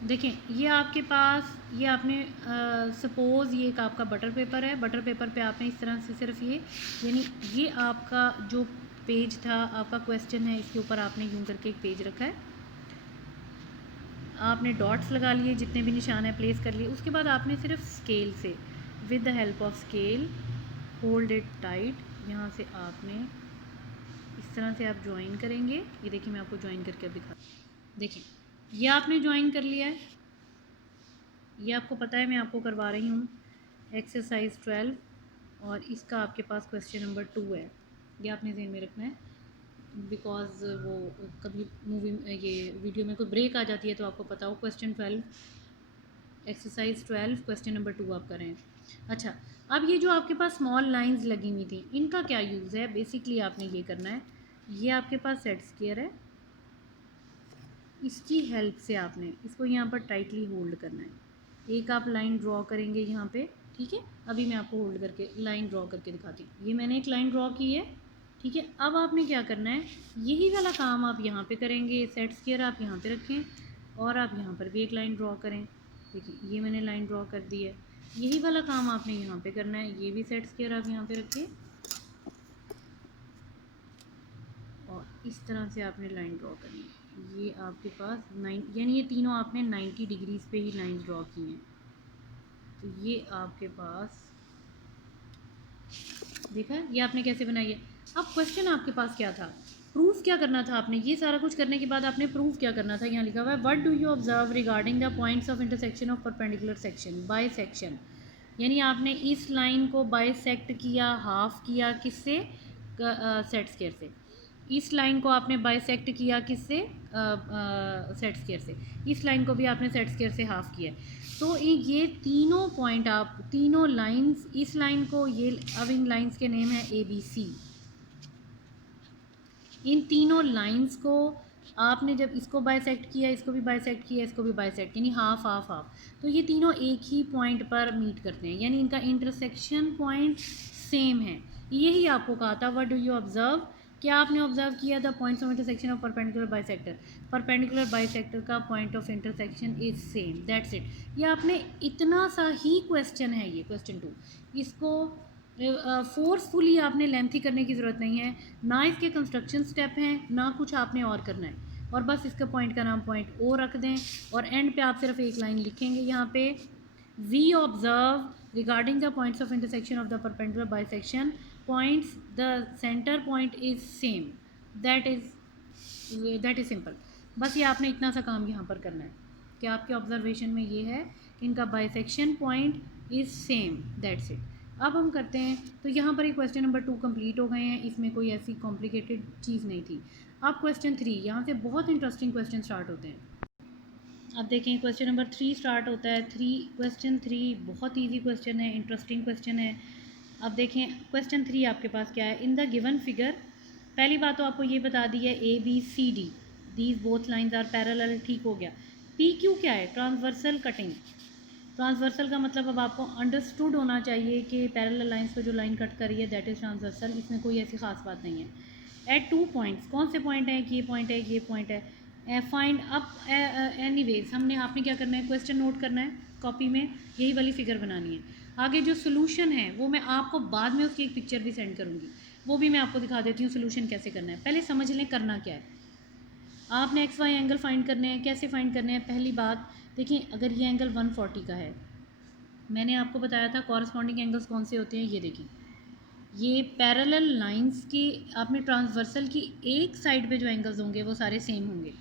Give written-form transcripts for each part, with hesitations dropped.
देखें ये आपके पास, ये आपने सपोज़ ये एक आपका बटर पेपर है, बटर पेपर पे आपने इस तरह से सिर्फ ये, यानी ये आपका जो पेज था, आपका क्वेश्चन है, इसके ऊपर आपने यूं करके एक पेज रखा है, आपने डॉट्स लगा लिए, जितने भी निशान है प्लेस कर लिए। उसके बाद आपने सिर्फ स्केल से, with the help of scale, hold it tight, यहाँ से आपने इस तरह से आप ज्वाइन करेंगे। ये देखिए मैं आपको ज्वाइन करके अब दिखा, देखिए ये आपने ज्वाइन कर लिया है, ये आपको पता है, मैं आपको करवा रही हूँ एक्सरसाइज 12, और इसका आपके पास क्वेश्चन नंबर 2 है। ये आपने ध्यान में रखना है, बिकॉज वो कभी मूवी ये वीडियो में कोई ब्रेक आ जाती है तो आपको पता हो। क्वेश्चन 12, एक्सरसाइज 12 क्वेश्चन नंबर 2 आप करें। अच्छा, अब ये जो आपके पास स्मॉल लाइंस लगी हुई थी, इनका क्या यूज़ है? बेसिकली आपने ये करना है, ये आपके पास सेट स्क्वायर है, इसकी हेल्प से आपने इसको यहाँ पर टाइटली होल्ड करना है। एक आप लाइन ड्रॉ करेंगे यहाँ पे, ठीक है। अभी मैं आपको होल्ड करके लाइन ड्रॉ करके दिखाती हूँ। ये मैंने एक लाइन ड्रॉ की है, ठीक है। अब आपने क्या करना है, यही वाला काम आप यहाँ पे करेंगे। सेट स्क्वायर आप यहाँ पे रखें और आप यहाँ पर भी एक लाइन ड्रॉ करें। देखिए ये मैंने लाइन ड्रॉ कर दी है। यही वाला काम आपने यहाँ पे करना है, ये भी सेट स्क्वायर आप यहाँ पे रखिए और इस तरह से आपने लाइन ड्रॉ करनी है। ये आपके पास 9, यानी ये तीनों आपने 90 डिग्रीज पे ही लाइन ड्रॉ की हैं। तो ये आपके पास देखा ये आपने कैसे बनाई है। अब क्वेश्चन आपके पास क्या था, प्रूफ क्या करना था आपने। ये सारा कुछ करने के बाद आपने प्रूफ क्या करना था। यहाँ लिखा हुआ है what do you observe regarding the points of intersection of perpendicular section by section. यानी आपने इस लाइन को बाइसेक्ट किया, हाफ किया, किससे, सेट स्क्वायर से। इस लाइन को आपने बाइसेक्ट किया किससे, सेट स्क्वायर से। इस लाइन को भी आपने सेट स्क्वायर से हाफ किया। तो ये तीनों पॉइंट, आप तीनों लाइंस, इस लाइन को, ये अब इन लाइंस के नेम है ए बी सी। इन तीनों लाइंस को आपने जब इसको बाइसेक्ट किया, इसको भी बाइसेक्ट किया, इसको भी बाइसेक्ट, यानी हाफ हाफ हाफ, तो ये तीनों एक ही पॉइंट पर मीट करते हैं, यानी इनका इंटरसेक्शन पॉइंट सेम है। यही आपको कहा था व्हाट डू यू ऑब्जर्व, क्या आपने ऑब्जर्व किया the points of intersection of perpendicular bisector. Perpendicular bisector का point of intersection is same, that's it. ये आपने इतना सा ही क्वेश्चन है, ये क्वेश्चन 2। इसको फोर्सफुली आपने लेंथी करने की ज़रूरत नहीं है, ना इसके कंस्ट्रक्शन स्टेप हैं, ना कुछ आपने और करना है। और बस इसका पॉइंट का नाम पॉइंट ओ रख दें और एंड पे आप सिर्फ एक लाइन लिखेंगे यहाँ पे, we observe regarding the points of intersection of the perpendicular bisection points the center point is same, that is simple. बस ये आपने इतना सा काम यहाँ पर करना है कि आपके ऑब्जर्वेशन में ये है कि इनका bisection point is same, that's it. अब हम करते हैं, तो यहाँ पर ही क्वेश्चन नंबर 2 कंप्लीट हो गए हैं, इसमें कोई ऐसी कॉम्प्लिकेटेड चीज़ नहीं थी। अब क्वेश्चन 3, यहाँ से बहुत इंटरेस्टिंग क्वेश्चन स्टार्ट होते हैं। अब देखें क्वेश्चन नंबर 3 स्टार्ट होता है। क्वेश्चन 3 बहुत ईजी क्वेश्चन है, इंटरेस्टिंग क्वेश्चन है। अब देखें क्वेश्चन 3 आपके पास क्या है। इन द गिवन फिगर, पहली बात तो आपको ये बता दी है A B C D, these both lines are parallel, ठीक हो गया। पी क्यू क्या है, ट्रांसवर्सल कटिंग। ट्रांसवर्सल का मतलब अब आपको अंडरस्टूड होना चाहिए कि पैरेलल लाइंस को जो लाइन कट कर रही है दैट इज़ ट्रांसवर्सल, इसमें कोई ऐसी खास बात नहीं है। एट 2 पॉइंट्स, कौन से पॉइंट हैं, ये पॉइंट है, ये पॉइंट है। फाइंड अप, एनीवेज आपने क्या करना है, क्वेश्चन नोट करना है कॉपी में, यही वाली फिगर बनानी है। आगे जो सोल्यूशन है वो मैं आपको बाद में उसकी एक पिक्चर भी सेंड करूँगी, वो भी मैं आपको दिखा देती हूँ सोल्यूशन कैसे करना है। पहले समझ लें करना क्या है। आपने एक्स वाई एंगल फाइंड करने हैं, कैसे फाइंड करने हैं। पहली बात देखिए, अगर ये एंगल 140 का है, मैंने आपको बताया था कॉरस्पॉन्डिंग एंगल्स कौन से होते हैं, ये देखिए, ये पैरेलल लाइंस की, आपने ट्रांसवर्सल की एक साइड पे जो एंगल्स होंगे वो सारे सेम होंगे।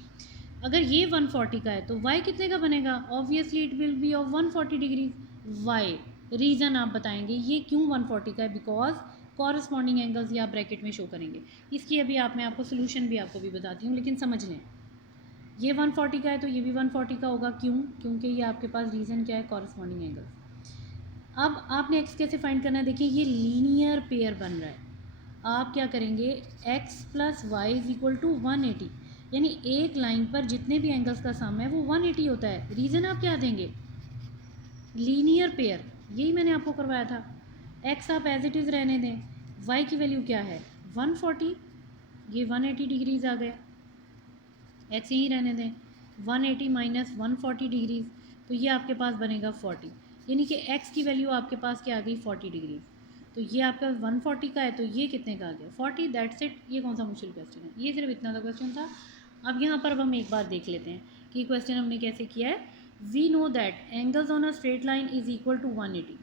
अगर ये 140 का है तो y कितने का बनेगा, obviously it will be of 140 degree. y reason आप बताएंगे ये क्यों 140 का है, बिकॉज कॉरस्पॉन्डिंग एंगल्स ये आप ब्रैकेट में शो करेंगे। इसकी अभी मैं आपको सोल्यूशन भी आपको भी बताती हूँ, लेकिन समझ लें ये 140 का है तो ये भी 140 का होगा, क्यों, क्योंकि ये आपके पास रीज़न क्या है, कॉरस्पॉन्डिंग एंगल्स। अब आपने x कैसे फाइंड करना है, देखिए ये लीनियर पेयर बन रहा है। आप क्या करेंगे, x plus y is equal to 180, यानी एक लाइन पर जितने भी एंगल्स का सम है वो 180 होता है। रीज़न आप क्या देंगे, लीनियर पेयर, यही मैंने आपको करवाया था। x आप एज इट इज़ रहने दें, y की वैल्यू क्या है 140, ये 180 डिग्रीज आ गया, x यहीं रहने दें। 180 माइनस 140 डिग्रीज, तो ये आपके पास बनेगा 40, यानी कि x की वैल्यू आपके पास क्या आ गई 40 डिग्रीज। तो ये आपका 140 का है, तो ये कितने का आ गया 40। That's it. ये कौन सा मुश्किल क्वेश्चन है, ये सिर्फ इतना सा क्वेश्चन था। अब यहाँ पर अब हम एक बार देख लेते हैं कि क्वेश्चन हमने कैसे किया है। We know that angles on a straight line is equal to 180।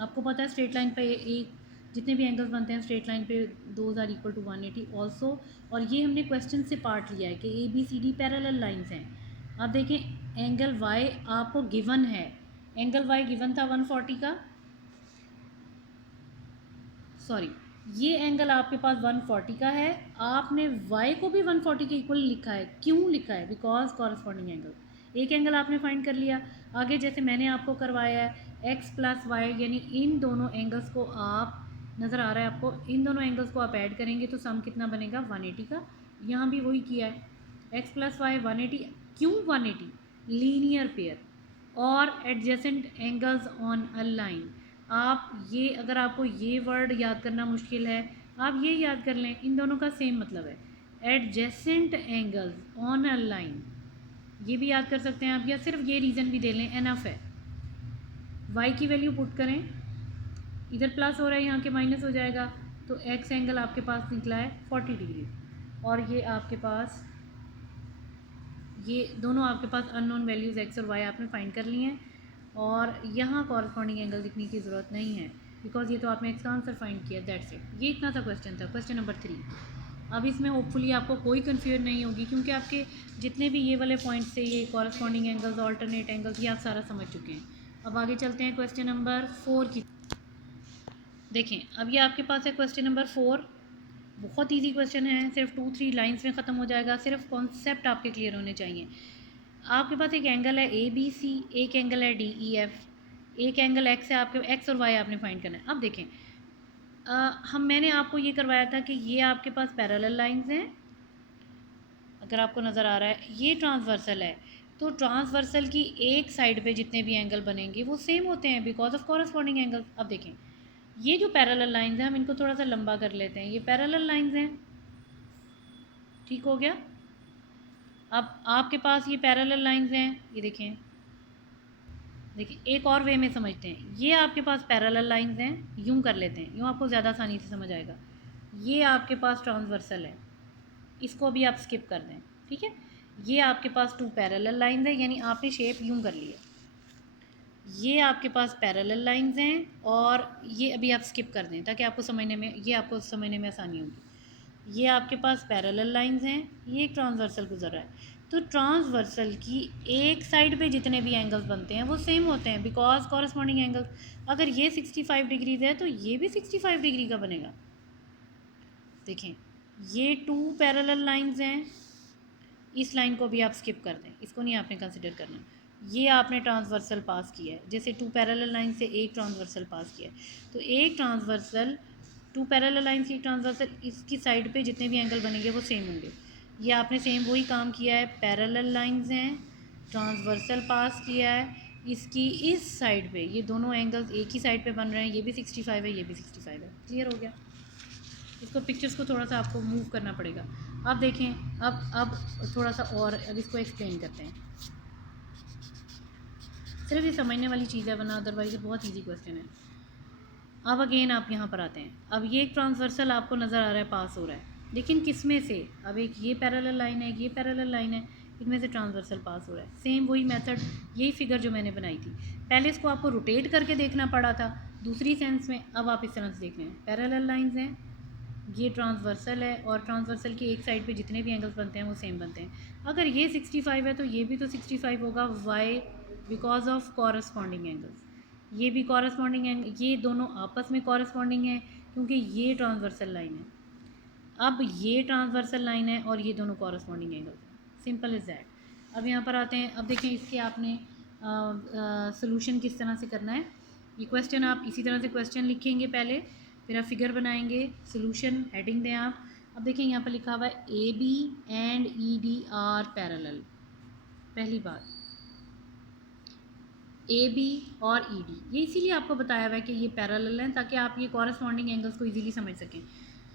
आपको पता है स्ट्रेट लाइन पे एक जितने भी एंगल्स बनते हैं स्ट्रेट लाइन पे those are equal to 180 also. और ये हमने क्वेश्चन से पार्ट लिया है कि A B C D parallel lines हैं। अब देखें एंगल वाई आपको गिवन है, एंगल वाई गिवन था 140 का, सॉरी ये एंगल आपके पास 140 का है, आपने y को भी 140 के इक्वल लिखा है। क्यों लिखा है, बिकॉज कॉरस्पॉन्डिंग एंगल, एक एंगल आपने फाइंड कर लिया। आगे जैसे मैंने आपको करवाया है x प्लस वाई, यानी इन दोनों एंगल्स को आप, नज़र आ रहा है आपको, इन दोनों एंगल्स को आप ऐड करेंगे तो सम कितना बनेगा 180 का। यहाँ भी वही किया है, x प्लस वाई 180। क्यों 180, लीनियर पेयर और adjacent angles on a line. आप ये, अगर आपको ये वर्ड याद करना मुश्किल है, आप ये याद कर लें, इन दोनों का सेम मतलब है, adjacent angles on a line. ये भी याद कर सकते हैं आप, या सिर्फ ये रीज़न भी दे लें, एनफ है। y की वैल्यू पुट करें, इधर प्लस हो रहा है यहाँ के माइनस हो जाएगा, तो x एंगल आपके पास निकला है 40 डिग्री। और ये आपके पास, ये दोनों आपके पास अननोन वैल्यूज़ x और y आपने फाइंड कर ली हैं, और यहाँ कॉरस्पॉन्डिंग एंगल दिखने की ज़रूरत नहीं है बिकॉज ये तो आपने x का आंसर फाइंड किया, दैट्स इट। ये इतना सा क्वेश्चन था, क्वेश्चन नंबर 3। अब इसमें होपफुली आपको कोई कन्फ्यूजन नहीं होगी, क्योंकि आपके जितने भी ये वाले पॉइंट्स थे, ये कॉरस्पॉन्डिंग एंगल्स, ऑल्टरनेट एंगल्स, ये आप सारा समझ चुके हैं। अब आगे चलते हैं क्वेश्चन नंबर 4 की। देखें अब ये आपके पास है क्वेश्चन नंबर 4, बहुत ईजी क्वेश्चन है, सिर्फ 2-3 लाइन्स में ख़त्म हो जाएगा, सिर्फ कॉन्सेप्ट आपके क्लियर होने चाहिए। आपके पास एक एंगल है ए बी सी, एक एंगल है डी ई एफ, एक एंगल एक्स है, आपके एक्स और वाई आपने फाइंड करना है। अब देखें मैंने आपको ये करवाया था कि ये आपके पास पैरेलल लाइंस हैं, अगर आपको नज़र आ रहा है, ये ट्रांसवर्सल है, तो ट्रांसवर्सल की एक साइड पे जितने भी एंगल बनेंगे वो सेम होते हैं बिकॉज ऑफ कॉरस्पॉन्डिंग एंगल। अब देखें ये जो पैरेलल लाइंस हैं, हम इनको थोड़ा सा लंबा कर लेते हैं, ये पैरेलल लाइंस हैं, ठीक हो गया। अब आपके पास ये पैरेलल लाइंस हैं, ये देखें, देखिए एक और वे में समझते हैं, ये आपके पास पैरेलल लाइंस हैं, यूं कर लेते हैं, यूं आपको ज़्यादा आसानी से समझ आएगा। ये आपके पास ट्रांसवर्सल है, इसको भी आप स्किप कर दें, ठीक है। ये आपके पास 2 पैरेलल लाइंस है, यानी आपने शेप यूं कर लिया। ये आपके पास पैरेलल लाइंस हैं, और ये अभी आप स्किप कर दें ताकि आपको समझने में, ये आपको समझने में आसानी होगी। ये आपके पास पैरेलल लाइंस हैं, ये एक ट्रांसवर्सल गुजर रहा है, तो ट्रांसवर्सल की एक साइड पे जितने भी एंगल्स बनते हैं वो सेम होते हैं बिकॉज कॉरस्पॉन्डिंग एंगल्स। अगर ये 65 डिग्रीज है तो ये भी 65 डिग्री का बनेगा। देखें ये 2 पैरेलल लाइंस हैं, इस लाइन को भी आप स्किप कर दें, इसको नहीं आपने कंसिडर करना। ये आपने ट्रांसवर्सल पास किया है, जैसे 2 पैरेलल लाइन से एक ट्रांसवर्सल पास किया है, तो एक ट्रांसवर्सल 2 पैरेलल लाइन से एक ट्रांसवर्सल, इसकी साइड पे जितने भी एंगल बनेंगे वो सेम होंगे। ये आपने सेम वही काम किया है, पैरेलल लाइंस हैं, ट्रांसवर्सल पास किया है, इसकी इस साइड पे ये दोनों एंगल्स एक ही साइड पे बन रहे हैं, ये भी 65 है, ये भी 65 है। क्लियर हो गया। इसको पिक्चर्स को थोड़ा सा आपको मूव करना पड़ेगा। अब देखें, अब थोड़ा सा और अब इसको एक्सप्लेन करते हैं, सिर्फ ये समझने वाली चीज़ है, वरना अदरवाइज बहुत इजी क्वेश्चन है। अब अगेन आप यहाँ पर आते हैं, अब ये एक ट्रांसवर्सल आपको नज़र आ रहा है पास हो रहा है, लेकिन किस में से, अब एक ये पैरेलल लाइन है, ये पैरेलल लाइन है, इनमें से ट्रांसवर्सल पास हो रहा है। सेम वही मेथड, यही फिगर जो मैंने बनाई थी, पहले इसको आपको रोटेट करके देखना पड़ा था दूसरी सेंस में, अब आप इस तरह से देख रहे हैं, पैरेलल लाइंस हैं, ये ट्रांसवर्सल है, और ट्रांसवर्सल की एक साइड पे जितने भी एंगल्स बनते हैं वो सेम बनते हैं। अगर ये 65 है तो ये भी तो 65 होगा, why because of corresponding angles. ये भी कॉरस्पॉन्डिंग एंगल, ये दोनों आपस में कॉरस्पॉन्डिंग है क्योंकि ये ट्रांसवर्सल लाइन है, अब ये ट्रांसवर्सल लाइन है, और ये दोनों कॉरस्पॉन्डिंग एंगल्स हैं, सिंपल इज़ दैट। अब यहाँ पर आते हैं, अब देखें इसके आपने सोल्यूशन किस तरह से करना है। ये क्वेश्चन आप इसी तरह से क्वेश्चन लिखेंगे पहले, फिर आप फिगर बनाएंगे, सोल्यूशन हेडिंग दें आप। अब देखिए यहाँ पर लिखा हुआ है A B and E D are parallel. पहली बात ए बी और ई डी, ये इसीलिए आपको बताया हुआ है कि ये पैरेलल हैं ताकि आप ये कॉरस्पॉन्डिंग एंगल्स को इजीली समझ सकें।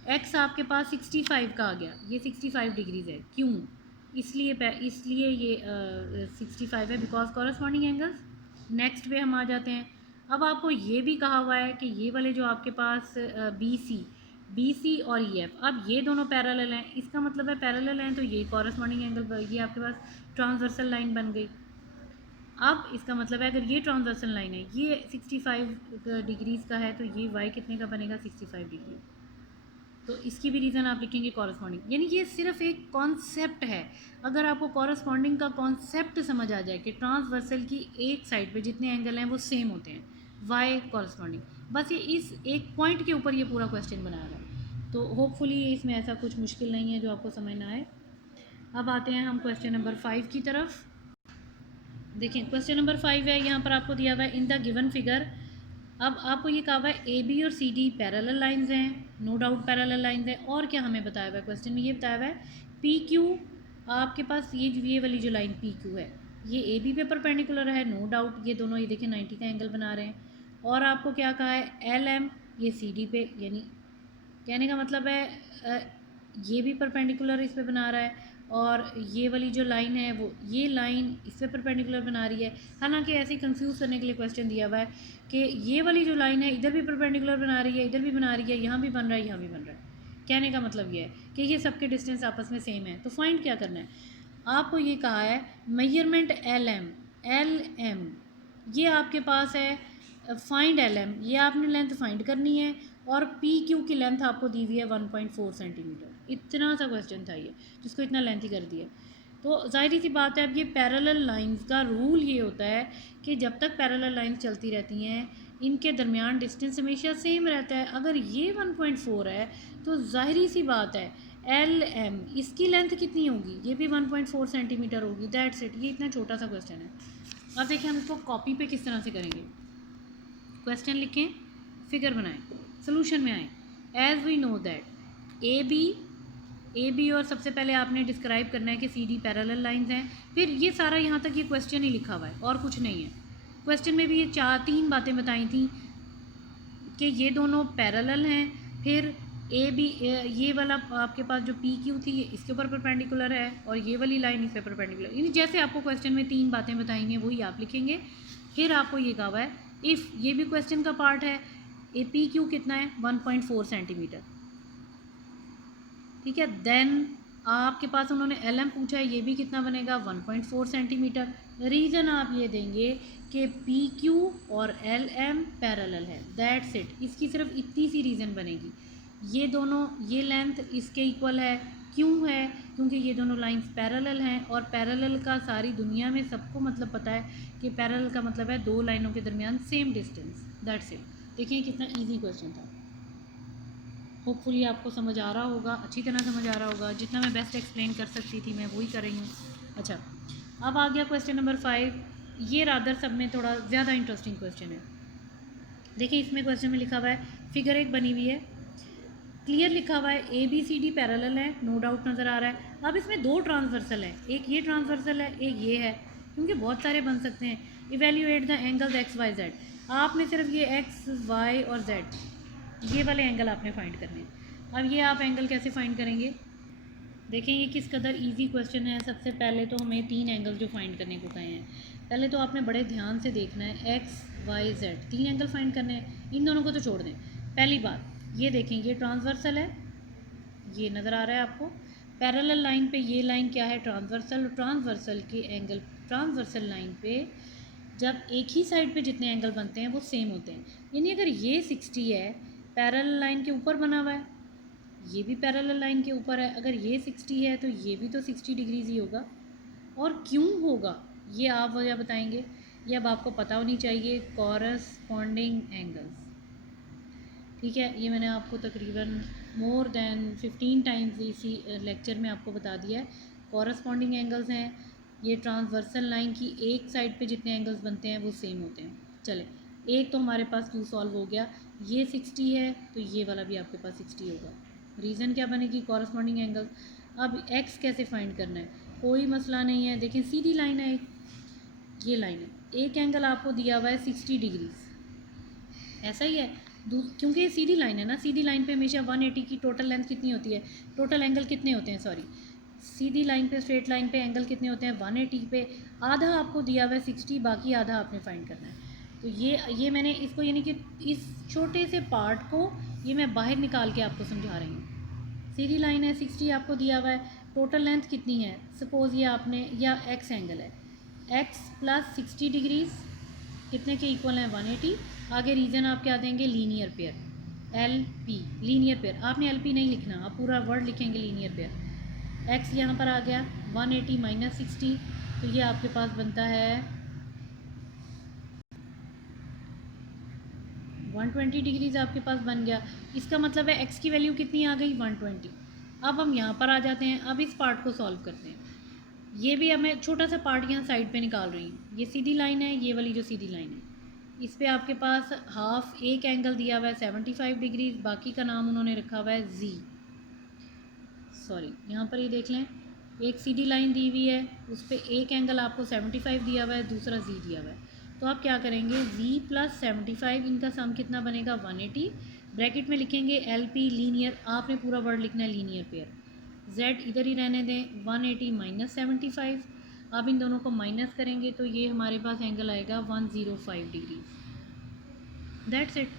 एक्स आपके पास 65 का आ गया, ये 65 डिग्रीज है, क्यों, इसलिए ये 65 है बिकॉज कॉरस्पॉन्डिंग एंगल्स। नेक्स्ट पे हम आ जाते हैं। अब आपको ये भी कहा हुआ है कि ये वाले जो आपके पास बी सी और ई एफ, अब ये दोनों पैरेलल हैं, इसका मतलब है पैरेलल हैं तो ये कॉरस्पॉन्डिंग एंगल, ये आपके पास ट्रांसवर्सल लाइन बन गई। अब इसका मतलब है अगर ये ट्रांसवर्सल लाइन है, ये 65 डिग्रीज़ का है, तो ये वाई कितने का बनेगा, 65 डिग्री। तो इसकी भी रीज़न आप लिखेंगे कॉरस्पॉन्डिंग, यानी ये सिर्फ एक कॉन्सेप्ट है। अगर आपको कॉरस्पॉन्डिंग का कॉन्सेप्ट समझ आ जाए कि ट्रांसवर्सल की एक साइड पे जितने एंगल हैं वो सेम होते हैं, वाई कॉरस्पॉन्डिंग, बस ये इस एक पॉइंट के ऊपर ये पूरा क्वेश्चन बनाया रहा है। तो होपफुली इसमें ऐसा कुछ मुश्किल नहीं है जो आपको समझ ना आए। अब आते हैं हम क्वेश्चन नंबर 5 की तरफ। देखिए क्वेश्चन नंबर 5 है, यहाँ पर आपको दिया हुआ है इन द गिवन फिगर। अब आपको ये कहा हुआ है ए बी और सी डी पैरेलल लाइंस हैं, नो डाउट पैरेलल लाइंस हैं। और क्या हमें बताया हुआ है क्वेश्चन में, ये बताया हुआ है पी क्यू, आपके पास ये वाली जो लाइन पी क्यू है ये ए बी पे परपेंडिकुलर है, नो डाउट, ये दोनों ये देखिए 90 का एंगल बना रहे हैं। और आपको क्या कहा है एल एम, ये सी डी पे, यानी कहने का मतलब है ये भी परपेंडिकुलर इस पे बना रहा है, और ये वाली जो लाइन है वो ये लाइन इस पे परपेंडिकुलर बना रही है। हालांकि ऐसे ही कंफ्यूज करने के लिए क्वेश्चन दिया हुआ है कि ये वाली जो लाइन है इधर भी परपेंडिकुलर बना रही है, इधर भी बना रही है, यहाँ भी बन रहा है, यहाँ भी बन रहा है। कहने का मतलब ये है कि ये सबके डिस्टेंस आपस में सेम है। तो फाइंड क्या करना है, आपको ये कहा है मेजरमेंट एल एम, ये आपके पास है फाइंड एल एम, ये आपने लेंथ फाइंड करनी है, और पी क्यू की लेंथ आपको दी हुई है 1.4 सेंटीमीटर। इतना सा क्वेश्चन था ये, जिसको इतना लेंथ ही कर दिया। तो जाहिर सी बात है, अब ये पैरेलल लाइंस का रूल ये होता है कि जब तक पैरेलल लाइंस चलती रहती हैं इनके दरमियान डिस्टेंस हमेशा सेम रहता है। अगर ये 1.4 है तो जाहिर सी बात है एल एम इसकी लेंथ कितनी होगी, ये भी 1.4 सेंटीमीटर होगी। दैट्स इट, ये इतना छोटा सा क्वेश्चन है। अब देखिए हम इसको कॉपी पे किस तरह से करेंगे, क्वेश्चन लिखें, फिगर बनाएं, सोल्यूशन में आएँ। As we know that A B और सबसे पहले आपने डिस्क्राइब करना है कि सी डी पैरेलल लाइंस हैं। फिर ये सारा यहाँ तक ये क्वेश्चन ही लिखा हुआ है और कुछ नहीं है। क्वेश्चन में भी ये तीन बातें बताई थी कि ये दोनों पैरेलल हैं, फिर ए बी ये वाला आपके पास जो पी क्यू थी ये इसके ऊपर परपेंडिकुलर है, और ये वाली लाइन इस पर परपेंडिकुलर, यानी जैसे आपको क्वेश्चन में तीन बातें बताई हैं वही आप लिखेंगे। फिर आपको ये कहा हुआ है इफ़, ये भी क्वेश्चन का पार्ट है, ए पी क्यू कितना है 1.4 सेंटीमीटर, ठीक है। देन आपके पास उन्होंने एल एम पूछा है, ये भी कितना बनेगा 1.4 सेंटीमीटर। रीज़न आप ये देंगे कि पी क्यू और एल एम पैरेलल है, दैट्स इट, इसकी सिर्फ इतनी सी रीज़न बनेगी। ये दोनों, ये लेंथ इसके इक्वल है, क्यों है, क्योंकि ये दोनों लाइंस पैरेलल हैं, और पैरेलल का सारी दुनिया में सबको मतलब पता है कि पैरेलल का मतलब है दो लाइनों के दरमियान सेम डिस्टेंस, दैट्स इट। देखिए कितना इजी क्वेश्चन था। होपफुली आपको समझ आ रहा होगा, अच्छी तरह समझ आ रहा होगा, जितना मैं बेस्ट एक्सप्लेन कर सकती थी मैं वही कर रही हूँ। अच्छा, अब आ गया क्वेश्चन नंबर 5। ये रादर सब में थोड़ा ज़्यादा इंटरेस्टिंग क्वेश्चन है। देखिए इसमें क्वेश्चन में लिखा हुआ है फिगर एक बनी हुई है, क्लियर लिखा हुआ है A B C D parallel है, नो डाउट नज़र आ रहा है। अब इसमें दो ट्रांसवर्सल है, एक ये ट्रांसवर्सल है एक ये है, क्योंकि बहुत सारे बन सकते हैं। Evaluate the angles x y z, आपने सिर्फ ये एक्स वाई और जेड ये वाले एंगल आपने फाइंड करने हैं। अब ये आप एंगल कैसे फाइंड करेंगे, देखें ये किस कदर इजी क्वेश्चन है। सबसे पहले तो हमें तीन एंगल जो फाइंड करने को कहे हैं, पहले तो आपने बड़े ध्यान से देखना है, एक्स वाई जेड तीन एंगल फाइंड करने हैं, इन दोनों को तो छोड़ दें। पहली बात ये देखें, ये ट्रांसवर्सल है, ये नज़र आ रहा है आपको, पैरेलल लाइन पे ये लाइन क्या है ट्रांसवर्सल, ट्रांसवर्सल के एंगल ट्रांसवर्सल लाइन पे जब एक ही साइड पे जितने एंगल बनते हैं वो सेम होते हैं। यानी अगर ये 60 है, पैरेलल लाइन के ऊपर बना हुआ है, ये भी पैरेलल लाइन के ऊपर है, अगर ये 60 है तो ये भी तो 60 डिग्रीज ही होगा। और क्यों होगा ये आप वजह बताएंगे, ये अब आपको पता होनी चाहिए, कॉरस्पॉन्डिंग एंगल्स, ठीक है। ये मैंने आपको तकरीबन मोर देन 15 टाइम्स इसी लेक्चर में आपको बता दिया है। कॉरस्पॉन्डिंग एंगल्स हैं, ये ट्रांसवर्सल लाइन की एक साइड पे जितने एंगल्स बनते हैं वो सेम होते हैं। चले, एक तो हमारे पास क्यू सॉल्व हो गया, ये 60 है तो ये वाला भी आपके पास 60 होगा। रीज़न क्या बनेगी, कॉरस्पॉन्डिंग एंगल। अब एक्स कैसे फाइंड करना है, कोई मसला नहीं है। देखिए सीधी लाइन है, ये लाइन है, एक एंगल आपको दिया हुआ है 60 डिग्रीज, ऐसा ही है, क्योंकि ये सीधी लाइन है ना, सीधी लाइन पे हमेशा 180 की टोटल लेंथ कितनी होती है, टोटल एंगल कितने होते हैं, सॉरी सीधी लाइन पे, स्ट्रेट लाइन पे एंगल कितने होते हैं 180 पे, आधा आपको दिया हुआ है 60, बाकी आधा आपने फाइंड करना है। तो ये मैंने इसको यानी कि इस छोटे से पार्ट को ये मैं बाहर निकाल के आपको समझा रही हूँ। सीधी लाइन है, 60 आपको दिया हुआ है, टोटल लेंथ कितनी है, सपोज़ ये आपने, या एक्स एंगल है, एक्स प्लस 60 डिग्रीज़ कितने के इक्वल हैं 180। आगे रीज़न आप क्या देंगे, linear pair, L P, linear pair. आपने एल पी नहीं लिखना, आप पूरा वर्ड लिखेंगे लीनियर पेयर। एक्स यहाँ पर आ गया 180 माइनस 60, तो ये आपके पास बनता है 120 डिग्रीज़ आपके पास बन गया। इसका मतलब है एक्स की वैल्यू कितनी आ गई 120। अब हम यहाँ पर आ जाते हैं, अब इस पार्ट को सॉल्व करते हैं। ये भी अब मैं छोटा सा पार्ट यहाँ साइड पे निकाल रही हूँ। ये सीधी लाइन है, ये वाली जो सीधी लाइन है, इस पे आपके पास हाफ एक एंगल दिया हुआ है 75 डिग्री, बाकी का नाम उन्होंने रखा हुआ है जी, सॉरी यहाँ पर ये देख लें, एक सीधी लाइन दी हुई है, उस पर एक एंगल आपको 75 दिया हुआ है, दूसरा जी दिया हुआ है। तो आप क्या करेंगे, जी प्लस 75, इनका सम कितना बनेगा 180, ब्रैकेट में लिखेंगे एल पी लीनियर, आपने पूरा वर्ड लिखना है लीनियर पेयर, z इधर ही रहने दें, 180 माइनस 75, आप इन दोनों को माइनस करेंगे तो ये हमारे पास एंगल आएगा 105 डिग्री। That's it.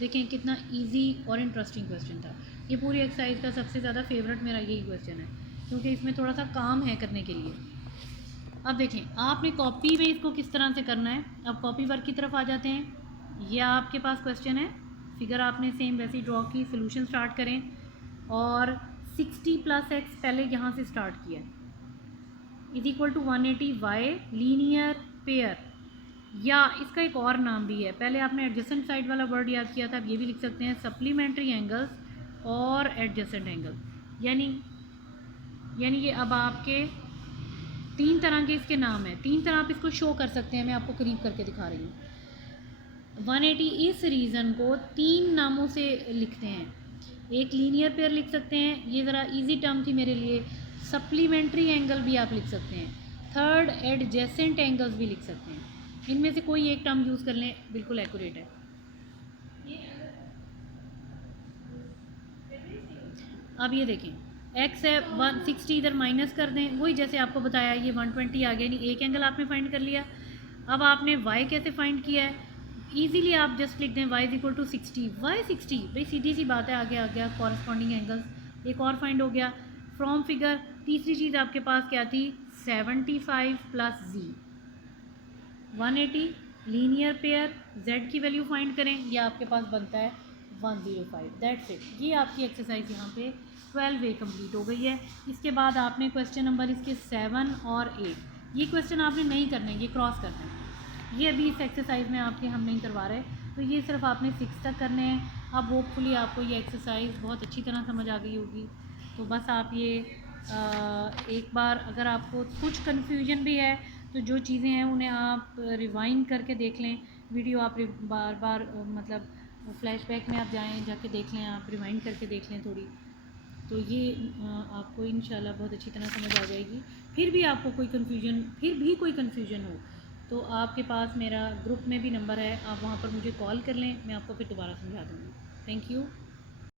देखें कितना इजी और इंटरेस्टिंग क्वेश्चन था। ये पूरी एक्सरसाइज का सबसे ज़्यादा फेवरेट मेरा यही क्वेश्चन है, क्योंकि इसमें थोड़ा सा काम है करने के लिए। अब देखें आपने कॉपी में इसको किस तरह से करना है। अब कॉपी वर्क की तरफ आ जाते हैं। यह आपके पास क्वेश्चन है, फिगर आपने सेम वैसी ड्रॉ की, सोल्यूशन स्टार्ट करें और 60 प्लस एक्स पहले यहाँ से स्टार्ट किया is equal to 180 y linear pair, या इसका एक और नाम भी है, पहले आपने एडजेसेंट साइड वाला वर्ड याद किया था, अब ये भी लिख सकते हैं सप्लीमेंट्री एंगल्स और एडजेसेंट एंगल। यानी ये अब आपके तीन तरह के इसके नाम हैं, तीन तरह आप इसको शो कर सकते हैं। मैं आपको करीब करके दिखा रही हूँ। 180 इस रीज़न को तीन नामों से लिखते हैं। एक लीनियर पेयर लिख सकते हैं, ये ज़रा इजी टर्म थी मेरे लिए, सप्लीमेंट्री एंगल भी आप लिख सकते हैं, थर्ड एडजेसेंट एंगल्स भी लिख सकते हैं। इनमें से कोई एक टर्म यूज़ कर लें, बिल्कुल एक्यूरेट है। अब ये देखें x है 160, इधर माइनस कर दें, वही जैसे आपको बताया, ये 120 आ गया, नहीं एक एंगल आपने फाइंड कर लिया। अब आपने y कैसे फाइंड किया है, इजीली आप जस्ट लिख दें y is equal to 60, y 60, भाई सीधी सी बात है, आगे आ गया कॉरस्पॉन्डिंग एंगल्स एक और फाइंड हो गया फ्रॉम फिगर। तीसरी चीज़ आपके पास क्या थी, 75 प्लस जी 180 लीनियर पेयर, z की वैल्यू फाइंड करें, यह आपके पास बनता है 105। That's it. ये आपकी एक्सरसाइज यहाँ पे 12A कंप्लीट हो गई है। इसके बाद आपने क्वेश्चन नंबर इसके 7 और 8, ये क्वेश्चन आपने नहीं करने, ये क्रॉस करना है, ये अभी इस एक्सरसाइज में आपके हम नहीं करवा रहे, तो ये सिर्फ आपने 6 तक करने हैं। अब होपफुली आपको ये एक्सरसाइज बहुत अच्छी तरह समझ आ गई होगी। तो बस आप ये एक बार अगर आपको कुछ कन्फ्यूजन भी है तो जो चीज़ें हैं उन्हें आप रिवाइंड करके देख लें, वीडियो आप बार बार मतलब फ्लैशबैक में आप जाएं, जाके देख लें, आप रिवाइंड करके देख लें थोड़ी, तो ये आपको इंशाल्लाह बहुत अच्छी तरह समझ आ जाएगी। फिर भी आपको कोई कन्फ्यूजन हो तो आपके पास मेरा ग्रुप में भी नंबर है, आप वहाँ पर मुझे कॉल कर लें, मैं आपको फिर दोबारा समझा दूँगी। Thank you.